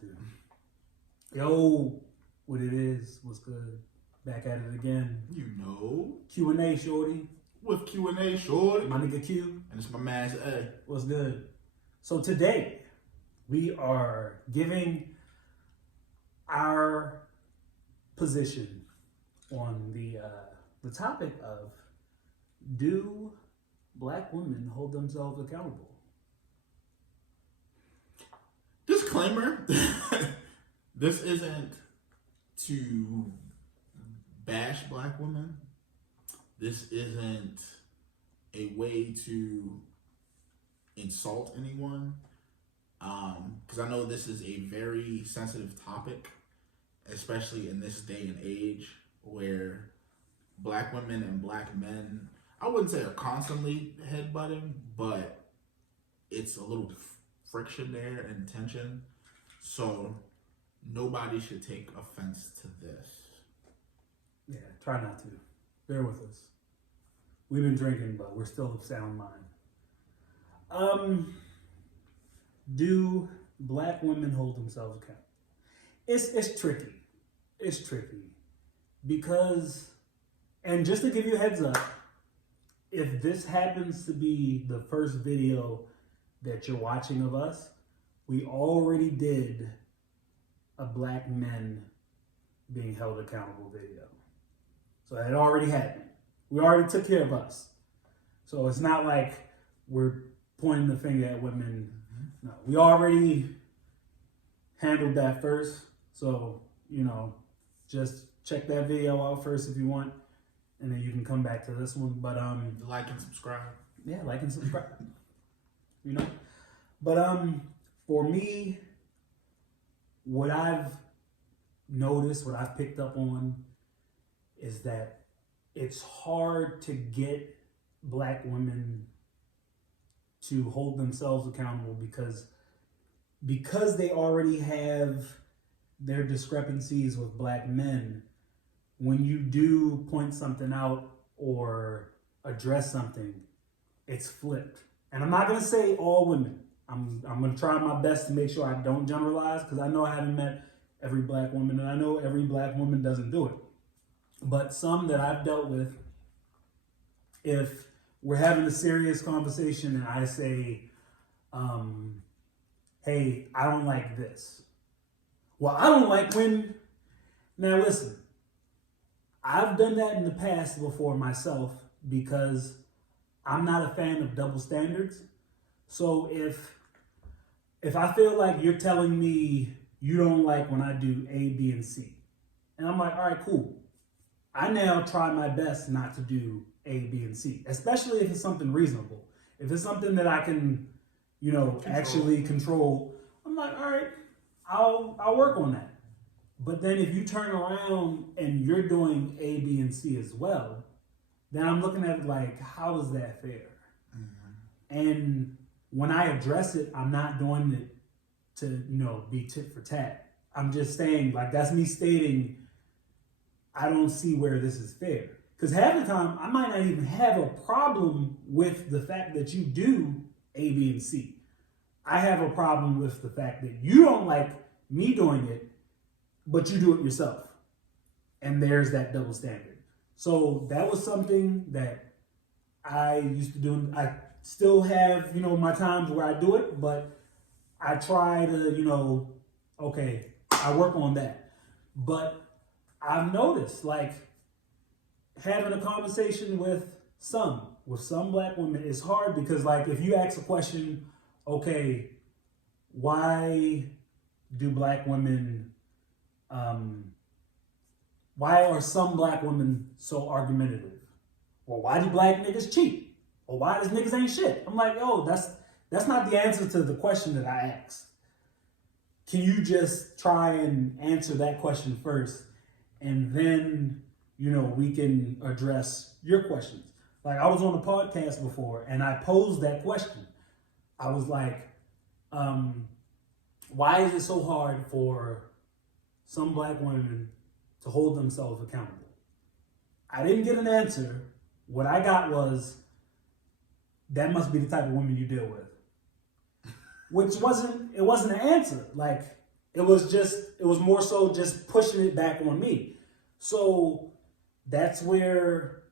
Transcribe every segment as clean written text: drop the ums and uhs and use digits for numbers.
to. Yo, what it is? What's good? Back at it again. You know. Q&A, shorty. With Q&A, shorty. My nigga Q. And it's my man's A. What's good? So today, we are giving our position on the topic of, do black women hold themselves accountable? Disclaimer. This isn't to bash black women. This isn't a way to insult anyone. Because I know this is a very sensitive topic, especially in this day and age where black women and black men, I wouldn't say are constantly headbutting, but it's a little friction there and tension. So nobody should take offense to this. Yeah, try not to. Bear with us. We've been drinking, but we're still of sound mind. Do black women hold themselves accountable? It's tricky. It's tricky. Because, and just to give you a heads up, if this happens to be the first video that you're watching of us, we already did a black men being held accountable video. So that already happened. We already took care of us. So it's not like we're pointing the finger at women. No, we already handled that first. So, just check that video out first if you want. And then you can come back to this one. But like and subscribe. Yeah, like and subscribe. But for me, what I've noticed, what I've picked up on, is that it's hard to get black women to hold themselves accountable because they already have their discrepancies with black men. When you do point something out or address something, it's flipped. And I'm not going to say all women. I'm going to try my best to make sure I don't generalize, because I know I haven't met every black woman, and I know every black woman doesn't do it. But some that I've dealt with, if we're having a serious conversation and I say, hey, I don't like this. Well, I don't like when... Now listen, I've done that in the past before myself because I'm not a fan of double standards. So if I feel like you're telling me you don't like when I do A, B, and C, and I'm like, all right, cool. I now try my best not to do A, B, and C, especially if it's something reasonable. If it's something that I can, actually control, I'm like, all right, I'll work on that. But then if you turn around and you're doing A, B, and C as well, then I'm looking at it like, how is that fair? Mm-hmm. And when I address it, I'm not doing it to, be tit for tat. I'm just saying, like, that's me stating, I don't see where this is fair. Because half the time, I might not even have a problem with the fact that you do A, B, and C. I have a problem with the fact that you don't like me doing it, but you do it yourself. And there's that double standard. So that was something that I used to do. I still have, my times where I do it, but I try to, okay, I work on that. But I've noticed, like, having a conversation with some black women is hard because, like, if you ask a question, okay, why do black women, why are some black women so argumentative? Well, why do black niggas cheat? Or why does niggas ain't shit? I'm like, yo, that's not the answer to the question that I asked. Can you just try and answer that question first? And then, we can address your questions. Like, I was on a podcast before and I posed that question. I was like, why is it so hard for some black women to hold themselves accountable? I didn't get an answer. What I got was, that must be the type of women you deal with. Which wasn't an answer. Like, It was more so just pushing it back on me. So that's where,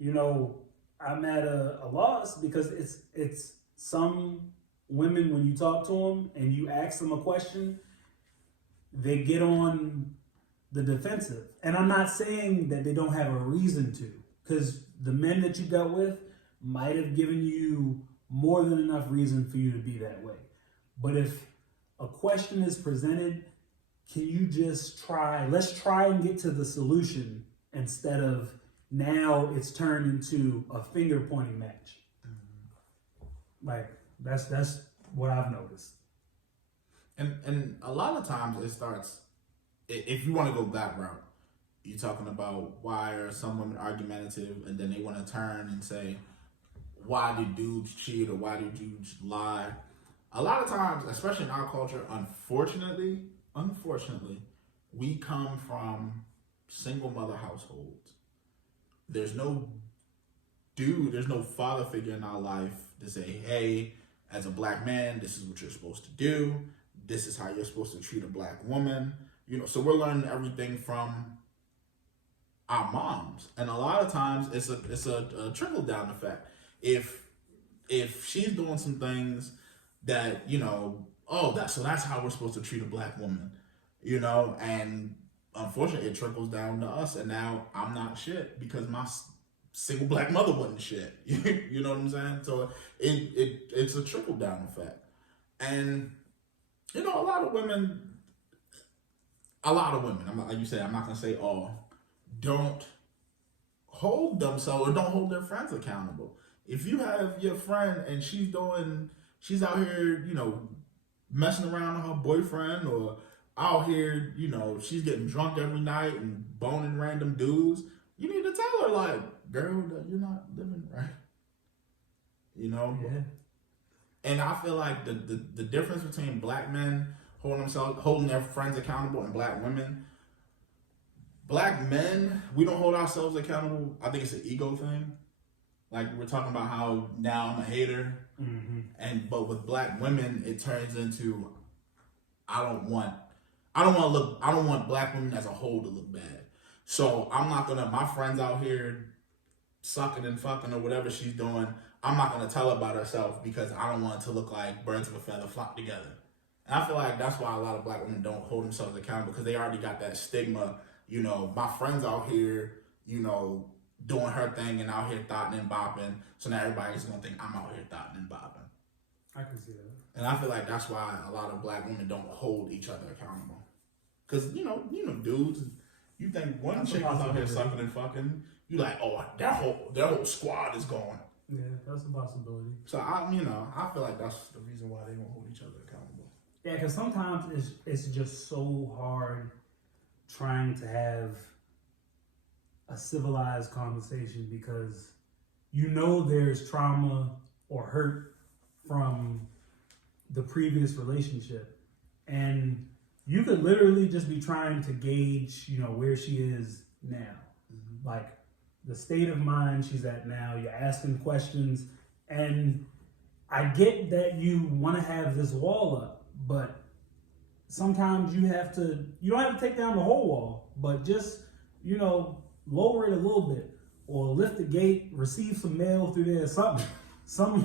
I'm at a loss, because it's some women, when you talk to them and you ask them a question, they get on the defensive. And I'm not saying that they don't have a reason to, because the men that you dealt with might have given you more than enough reason for you to be that way. But if a question is presented, can you just let's try and get to the solution, instead of now it's turned into a finger pointing match. Like that's what I've noticed. And a lot of times it starts, if you want to go that route, you're talking about why are some women argumentative, and then they want to turn and say, why do dudes cheat or why do dudes lie? A lot of times, especially in our culture, unfortunately, we come from single mother households. There's no father figure in our life to say, hey, as a black man, this is what you're supposed to do. This is how you're supposed to treat a black woman. So we're learning everything from our moms. And a lot of times it's a trickle down effect. If she's doing some things that, that's how we're supposed to treat a black woman, and unfortunately it trickles down to us, and now I'm not shit because my single black mother wasn't shit. You know what I'm saying? So it's a trickle down effect. And a lot of women, I'm not, like you said, I'm not gonna say all, don't hold themselves or don't hold their friends accountable. If you have your friend and she's out here, messing around with her boyfriend, or out here, she's getting drunk every night and boning random dudes, you need to tell her, like, girl, you're not living right. Yeah. And I feel like the difference between black men holding their friends accountable, and black women, black men, we don't hold ourselves accountable. I think it's an ego thing. Like we're talking about how now I'm a hater, but with black women, it turns into I don't want black women as a whole to look bad. So I'm not gonna, my friends out here sucking and fucking or whatever she's doing, I'm not gonna tell her about herself because I don't want it to look like birds of a feather flock together. And I feel like that's why a lot of black women don't hold themselves accountable, because they already got that stigma. My friend's out here, doing her thing and out here thotting and bopping. So now everybody's gonna think I'm out here thotting and bopping. I can see that. And I feel like that's why a lot of black women don't hold each other accountable. Because, dudes, you think one chick is out here sucking and fucking, you like, oh, their whole squad is going. Yeah, that's a possibility. So, I feel like that's the reason why they don't hold each other accountable. Yeah, because sometimes it's just so hard trying to have a civilized conversation, because there's trauma or hurt from the previous relationship, and you could literally just be trying to gauge where she is now, like the state of mind she's at now. You're asking questions, and I get that you want to have this wall up, but sometimes you don't have to take down the whole wall, but just lower it a little bit, or lift the gate, receive some mail through there, some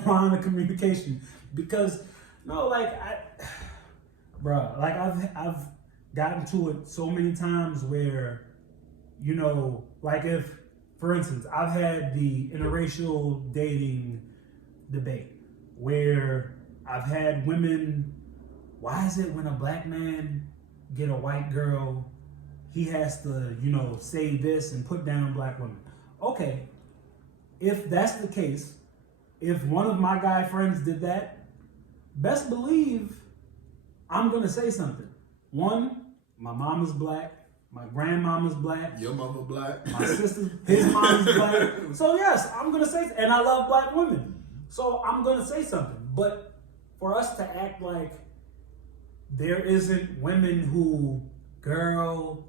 line of communication. Because I've gotten to it so many times where, if, for instance, I've had the interracial dating debate where I've had women, why is it when a black man get a white girl, he has to, say this and put down black women? Okay, if that's the case, if one of my guy friends did that, best believe I'm gonna say something. One, my mom is black, my grandmom is black, your mama black, my sister, his mom is black. So yes, I'm gonna say, and I love black women, so I'm gonna say something. But for us to act like there isn't women who, girl,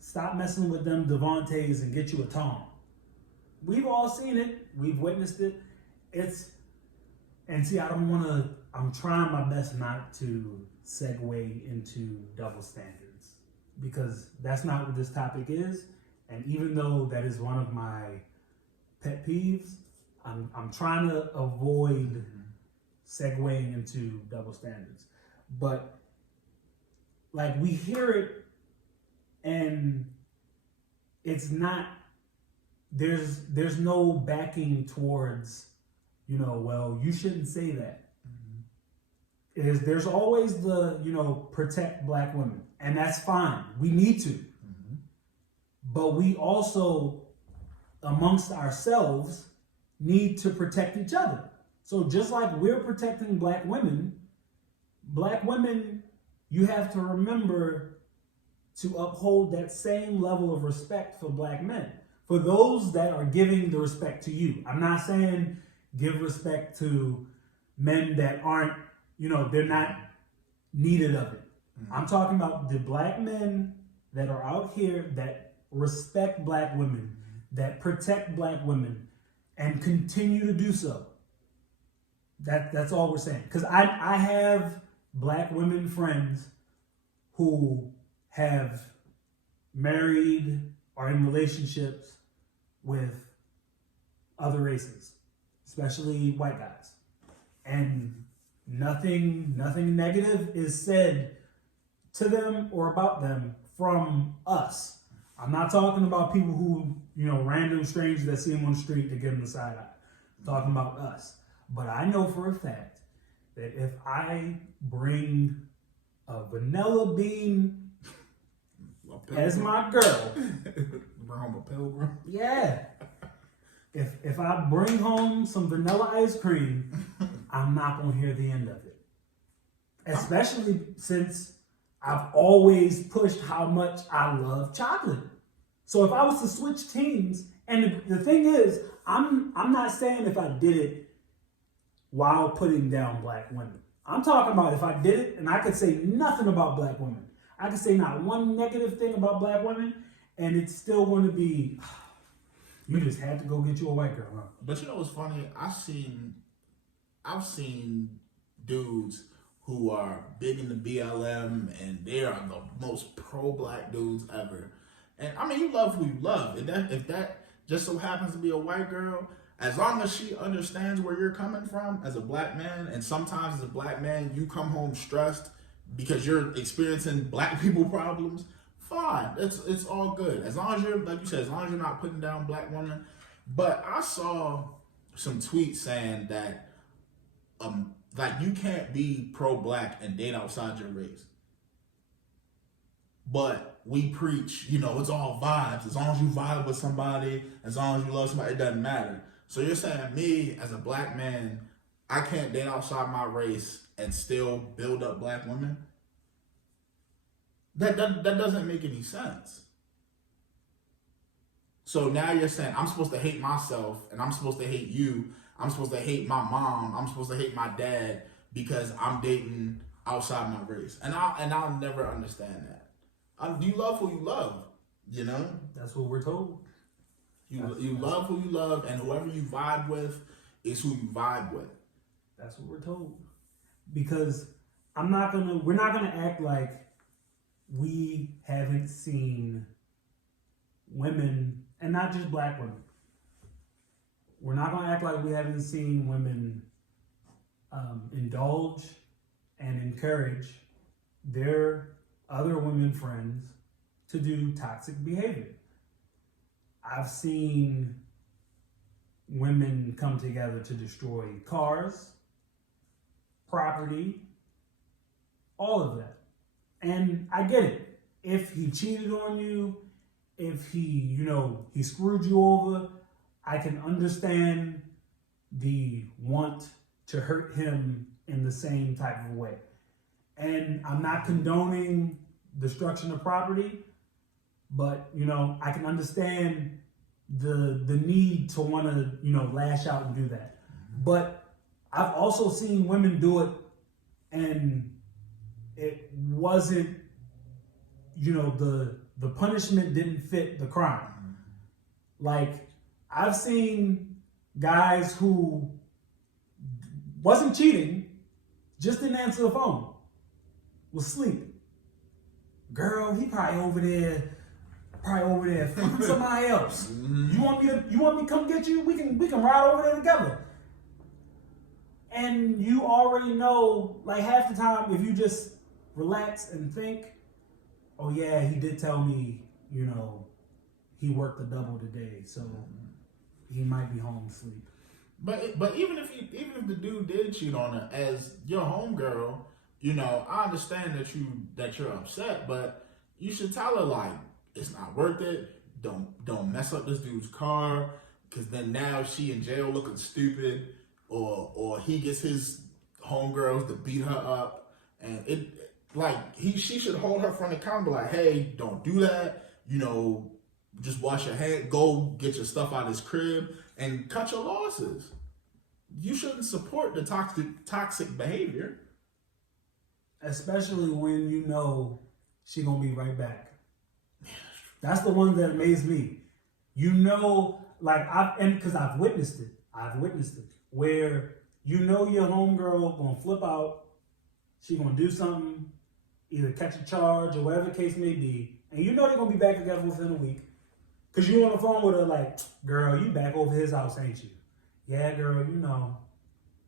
stop messing with them Devontaes and get you a Tom. We've all seen it. We've witnessed it. I'm trying my best not to segue into double standards, because that's not what this topic is. And even though that is one of my pet peeves, I'm trying to avoid segueing into double standards. But like, we hear it, and it's not, there's no backing towards, well, you shouldn't say that. There's always the, protect black women, and that's fine. We need to. But we also, amongst ourselves, need to protect each other. So just like we're protecting black women, you have to remember to uphold that same level of respect for black men, for those that are giving the respect to you. I'm not saying give respect to men that aren't, they're not needed of it. I'm talking about the black men that are out here that respect black women, that protect black women, and continue to do so. That's all we're saying. Because I have black women friends who have married or in relationships with other races, especially white guys. And nothing negative is said to them or about them from us. I'm not talking about people who, random strangers that see them on the street to give them the side eye. I'm talking about us. But I know for a fact that if I bring a vanilla bean as my girl, bring home a pilgrim. Yeah. If I bring home some vanilla ice cream, I'm not gonna hear the end of it. Especially since I've always pushed how much I love chocolate. So if I was to switch teams, and the thing is, I'm not saying if I did it while putting down black women. I'm talking about if I did it and I could say nothing about black women. I could say not one negative thing about black women, and it's still going to be, you just had to go get you a white girl, huh? But you know what's funny? I've seen dudes who are big in the BLM, and they are the most pro-black dudes ever. And I mean, you love who you love. If that just so happens to be a white girl, as long as she understands where you're coming from as a black man, and sometimes as a black man, you come home stressed because you're experiencing black people problems, fine. It's all good. As long as you're, like you said, as long as you're not putting down black women. But I saw some tweets saying that like, you can't be pro-black and date outside your race. But we preach, it's all vibes. As long as you vibe with somebody, as long as you love somebody, it doesn't matter. So you're saying me, as a black man, I can't date outside my race and still build up black women? That doesn't make any sense. So now you're saying I'm supposed to hate myself, and I'm supposed to hate you, I'm supposed to hate my mom, I'm supposed to hate my dad because I'm dating outside my race. And I'll never understand that. You love who you love, That's what we're told. You love who you love, and whoever you vibe with is who you vibe with. That's what we're told. Because we're not gonna act like we haven't seen women, and not just black women. We're not gonna act like we haven't seen women indulge and encourage their other women friends to do toxic behavior. I've seen women come together to destroy cars, property, all of that. And I get it. If he cheated on you, if he screwed you over, I can understand the want to hurt him in the same type of way. And I'm not condoning destruction of property, but I can understand the need to want to lash out and do that. But I've also seen women do it, and it wasn't, the punishment didn't fit the crime. Like, I've seen guys who wasn't cheating, just didn't answer the phone. was asleep. Girl, he probably over there fucking somebody else. You want me to come get you? We can ride over there together. And you already know, like half the time, if you just relax and think, oh yeah, he did tell me, he worked a double today, so he might be home asleep. But even if the dude did cheat on her, as your homegirl, I understand that you're upset, but you should tell her like it's not worth it. Don't mess up this dude's car, because then now she in jail looking stupid, or he gets his homegirls to beat her up, and she should hold her friend accountable. Like, hey, don't do that. Just wash your hand, go get your stuff out of his crib, and cut your losses. You shouldn't support the toxic behavior. Especially when you know she gonna be right back. That's the one that amazed me. Because I've witnessed it. Where your homegirl gonna flip out, she gonna do something, either catch a charge or whatever the case may be, and they're gonna be back together within a week. Cause you on the phone with her like, girl, you back over his house, ain't you? Yeah, girl, And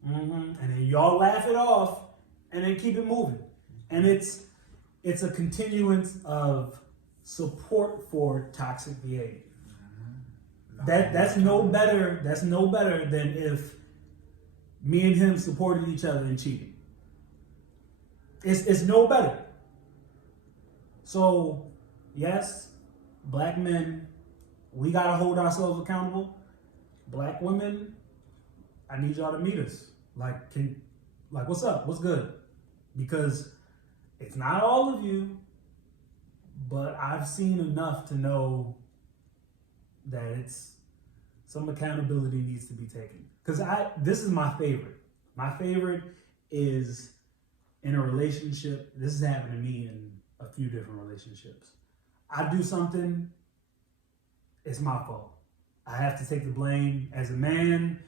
then y'all laugh it off and then keep it moving. And it's a continuance of support for toxic behavior. That's no better than if me and him supported each other in cheating. It's no better. So, yes, black men, we gotta hold ourselves accountable. Black women, I need y'all to meet us. What's up? What's good? Because it's not all of you, but I've seen enough to know that some accountability needs to be taken. Because this is my favorite. My favorite is in a relationship. This has happened to me in a few different relationships. I do something, it's my fault. I have to take the blame as a man.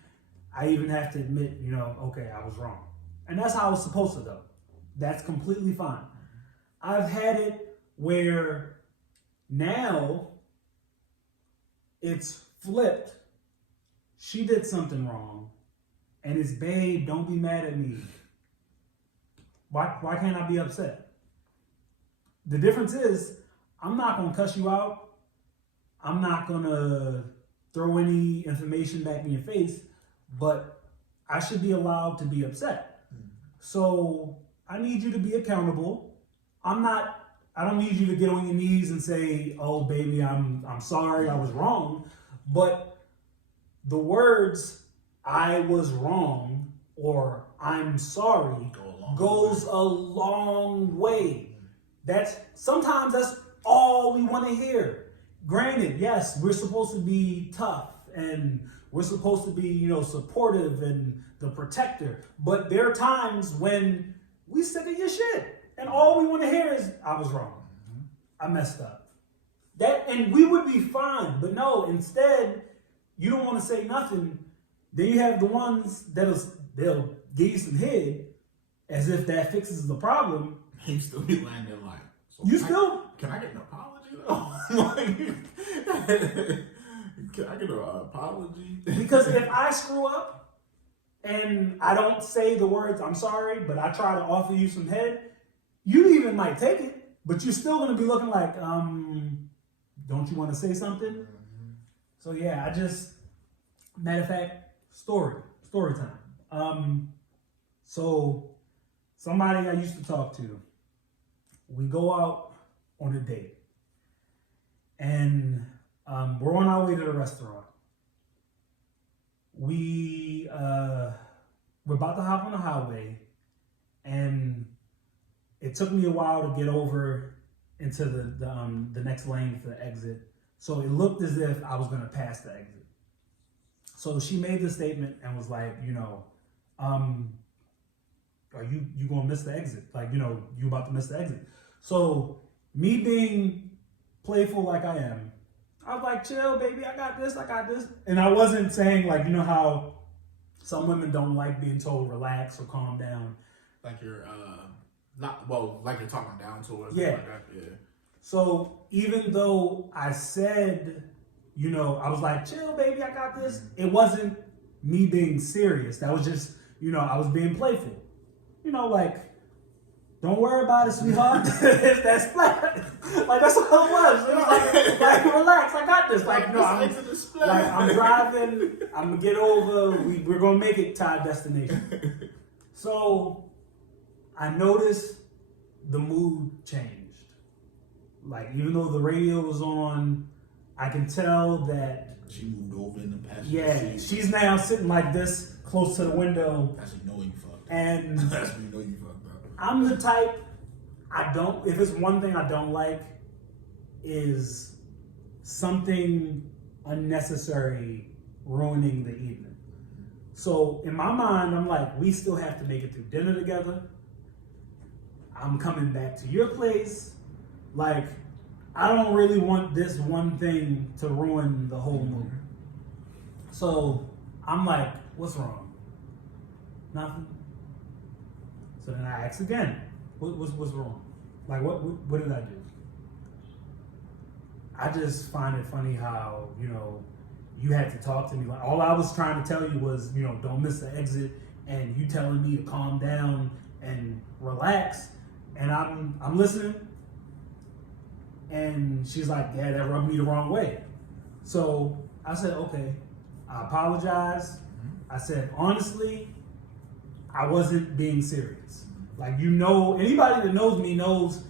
I even have to admit, okay, I was wrong. And that's how it's supposed to go. That's completely fine. I've had it where now it's flipped. She did something wrong, and it's, babe, don't be mad at me. Why can't I be upset? The difference is, I'm not going to cuss you out. I'm not going to throw any information back in your face, but I should be allowed to be upset. So I need you to be accountable. I don't need you to get on your knees and say, oh, baby, I'm sorry, I was wrong. But the words, I was wrong, or I'm sorry, goes a long way. Sometimes that's all we want to hear. Granted, yes, we're supposed to be tough and we're supposed to be, supportive and the protector. But there are times when we sick of your shit and all we want to hear is, I was wrong. I messed up. And we would be fine. But no, instead, you don't want to say nothing. Then you have the ones they'll give you some head as if that fixes the problem. You still be lying there like, can I get an apology though? Can I get an apology? Because if I screw up and I don't say the words, I'm sorry, but I try to offer you some head, you even might take it, but you're still going to be looking like, don't you want to say something? So yeah, matter of fact, story time. So somebody I used to talk to, we go out on a date and we're on our way to the restaurant. We're about to hop on the highway, and it took me a while to get over into the next lane for the exit. So it looked as if I was going to pass the exit. So she made the statement and was like, are you going to miss the exit? Like, you about to miss the exit. So me being playful like I am, I was like, chill, baby, I got this. And I wasn't saying like, how some women don't like being told relax or calm down. Like you're Not well, like you're talking down to us. Yeah. Like that. Yeah. So even though I said, I was like, chill, baby, I got this. It wasn't me being serious. That was just, I was being playful. Like, don't worry about it, sweetheart. That's flat. Like, that's what it was. It was like relax, I got this. Like, I'm driving, I'm gonna get over, we're gonna make it to our destination. So I noticed the mood changed. Like, even though the radio was on, I can tell that she moved over in the passenger yeah, seat. she's now sitting like this, close to the window. That's when you know you fucked up. And that's when you know you fucked up. I'm the type, if it's one thing I don't like, is something unnecessary ruining the evening. So in my mind, I'm like, we still have to make it through dinner together. I'm coming back to your place. Like, I don't really want this one thing to ruin the whole mood. So I'm like, what's wrong? Nothing. So then I ask again, what's wrong? Like, what did I do? I just find it funny how, you had to talk to me. Like, all I was trying to tell you was, don't miss the exit, and you telling me to calm down and relax. And I'm listening. And she's like, yeah, that rubbed me the wrong way. So I said, okay, I apologize. I said, honestly, I wasn't being serious. Like, anybody that knows me knows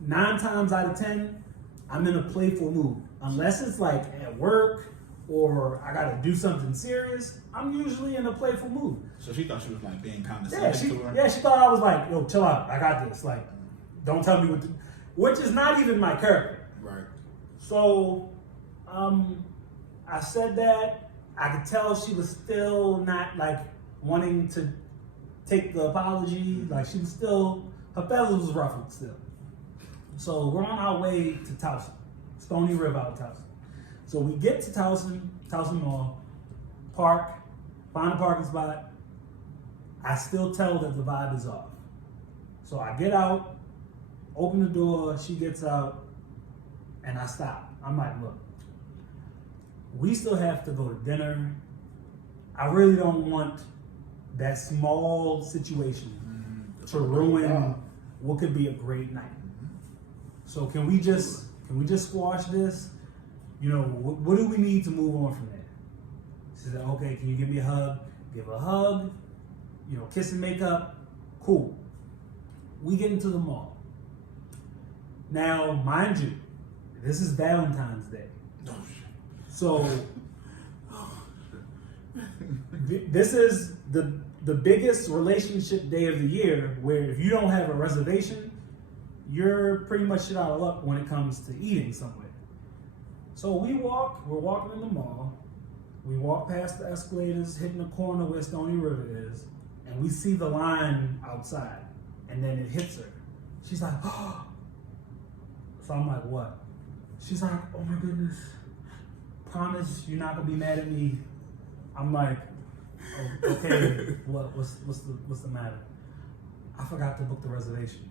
9 times out of 10, I'm in a playful mood. Unless it's like at work or I gotta do something serious, I'm usually in a playful mood. So she thought she was like being condescending to her? Yeah, she thought I was like, yo, chill out, I got this. Like, don't tell me what to do. Which is not even my character. Right. So, I said that. I could tell she was still not like wanting to take the apology. Like, she was still, her feathers was ruffled still. So we're on our way to Towson, Stony River out of Towson. So we get to Towson Mall, park, find a parking spot. I still tell that the vibe is off. So I get out, open the door, she gets out, and I stop. I'm like, look, we still have to go to dinner. I really don't want that small situation to ruin what could be a great night. So can we just squash this? What do we need to move on from there? She said, okay, can you give me a hug? Give her a hug, kiss and make up. Cool. We get into the mall. Now, mind you, this is Valentine's Day. So this is the biggest relationship day of the year, where if you don't have a reservation, you're pretty much shit out of luck when it comes to eating somewhere. So we're walking in the mall, we walk past the escalators, hitting the corner where Stony River is, and we see the line outside, and then it hits her. She's like, oh. So I'm like, what? She's like, oh my goodness, promise you're not gonna be mad at me. I'm like, oh, okay, what's the matter? I forgot to book the reservation.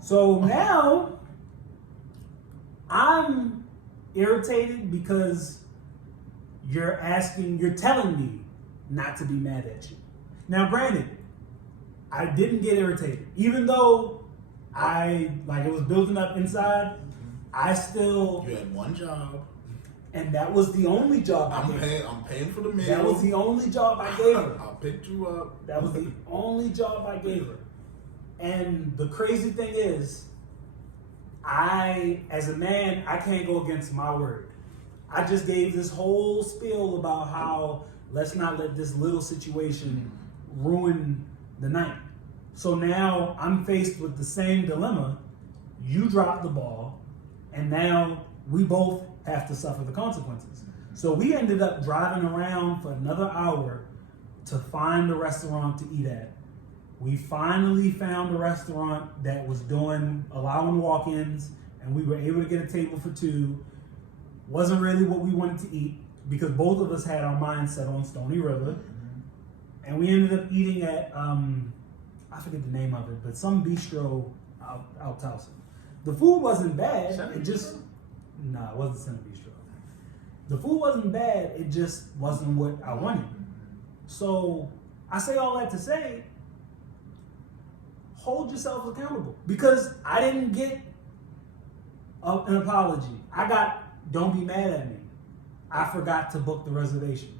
So now I'm irritated because you're telling me not to be mad at you. Now, granted, I didn't get irritated. Even though it was building up inside, I still... You had one job. And that was the only job I gave her. I'm paying for the meal. That was the only job I gave her. I picked you up. That was the only job I gave her. And the crazy thing is, as a man, I can't go against my word. I just gave this whole spiel about how let's not let this little situation ruin the night. So now I'm faced with the same dilemma. You dropped the ball, and now we both have to suffer the consequences. So we ended up driving around for another hour to find a restaurant to eat at. We finally found a restaurant that was allowing walk-ins, and we were able to get a table for 2. Wasn't really what we wanted to eat because both of us had our minds set on Stony River. and we ended up eating at I forget the name of it, but some bistro out Towson. The food wasn't bad. It just it wasn't Center Bistro. The food wasn't bad. It just wasn't what I wanted. So I say all that to say, hold yourself accountable, because I didn't get an apology. I got, don't be mad at me. I forgot to book the reservation.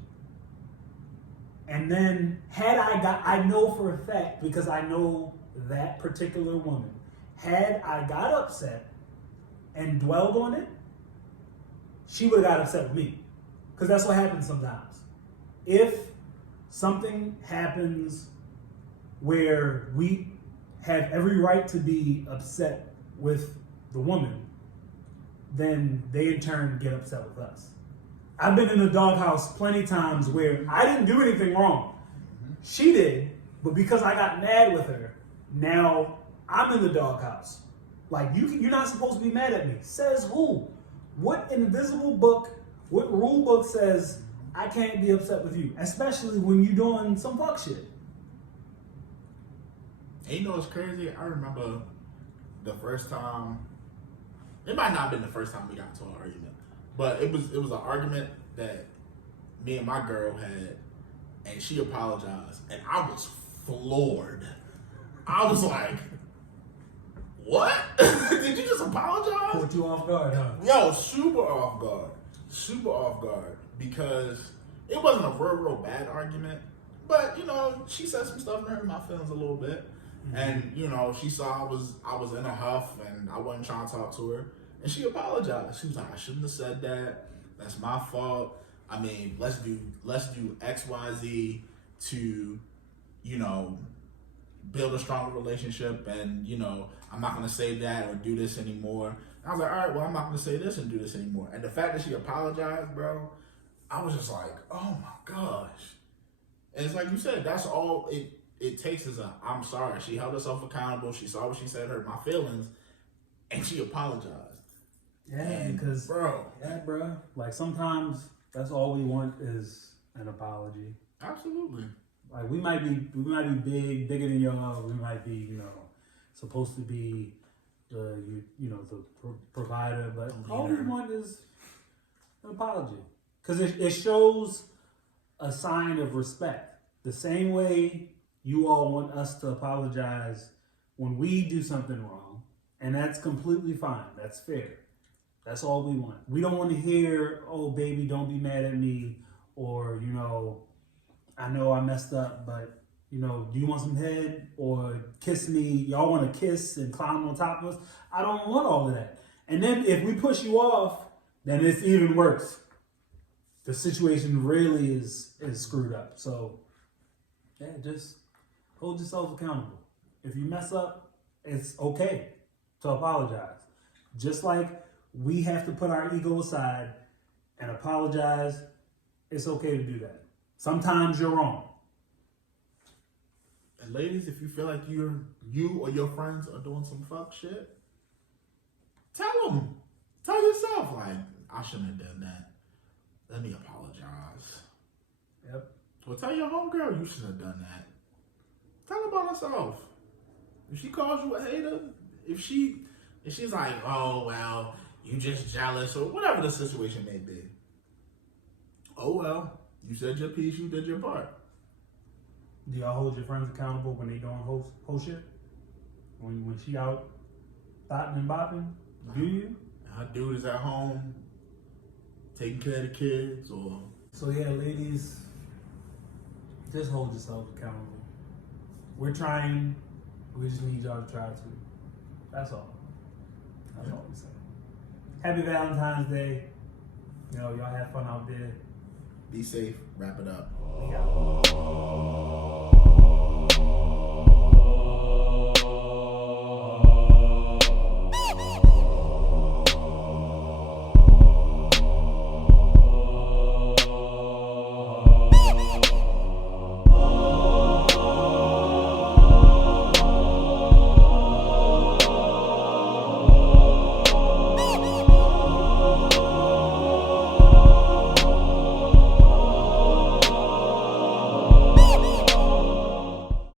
And then I know for a fact, because I know that particular woman, had I got upset and dwelled on it, she would have got upset with me. Because that's what happens sometimes. If something happens where we have every right to be upset with the woman, then they in turn get upset with us. I've been in the doghouse plenty times where I didn't do anything wrong. She did, but because I got mad with her, now I'm in the doghouse. Like, you're not supposed to be mad at me. Says who? What invisible book, what rule book says I can't be upset with you? Especially when you're doing some fuck shit. And you know what's crazy? I remember the first time, it might not have been the first time we got into an argument, but it was an argument that me and my girl had, and she apologized, and I was floored. I was like, what? Did you just apologize? Caught you off guard, huh? Yo, super off guard. Super off guard. Because it wasn't a real bad argument. But, you know, she said some stuff and hurt my feelings a little bit. Mm-hmm. And, you know, she saw I was in a huff and I wasn't trying to talk to her. And she apologized. She was like, I shouldn't have said that. That's my fault. I mean, let's do X, Y, Z to, you know, build a stronger relationship, and, you know, I'm not going to say that or do this anymore. And I was like, all right, well, I'm not going to say this and do this anymore. And the fact that she apologized, bro, I was just like, oh my gosh. And it's like you said, that's all it takes is I'm sorry. She held herself accountable. She saw what she said hurt my feelings, and she apologized. Yeah, and because, bro, like sometimes that's all we want is an apology. Absolutely. Like we might be bigger than y'all. We might be, you know, supposed to be the provider, but all we want is an apology, because it shows a sign of respect. The same way you all want us to apologize when we do something wrong, and that's completely fine. That's fair. That's all we want. We don't want to hear, "Oh, baby, don't be mad at me," or, you know, I know I messed up, but, you know, do you want some head or kiss me? Y'all want to kiss and climb on top of us? I don't want all of that. And then if we push you off, then it's even worse. The situation really is screwed up. So, yeah, just hold yourself accountable. If you mess up, it's okay to apologize. Just like we have to put our ego aside and apologize, it's okay to do that. Sometimes you're wrong. And ladies, if you feel like you or your friends are doing some fuck shit, tell them. Tell yourself, like, I shouldn't have done that. Let me apologize. Yep. Well, tell your homegirl you shouldn't have done that. Tell her about herself. If she calls you a hater, if she's like, oh, well, you just jealous, or whatever the situation may be. Oh, well. You said your piece, you did your part. Do y'all hold your friends accountable when they doing whole shit? When she out thotting and bopping? Do you? Our dude is at home taking care of the kids, or... So yeah, ladies, just hold yourselves accountable. We're trying. We just need y'all to try too. That's all. That's all we say. Happy Valentine's Day. You know, y'all have fun out there. Be safe. Wrap it up. We got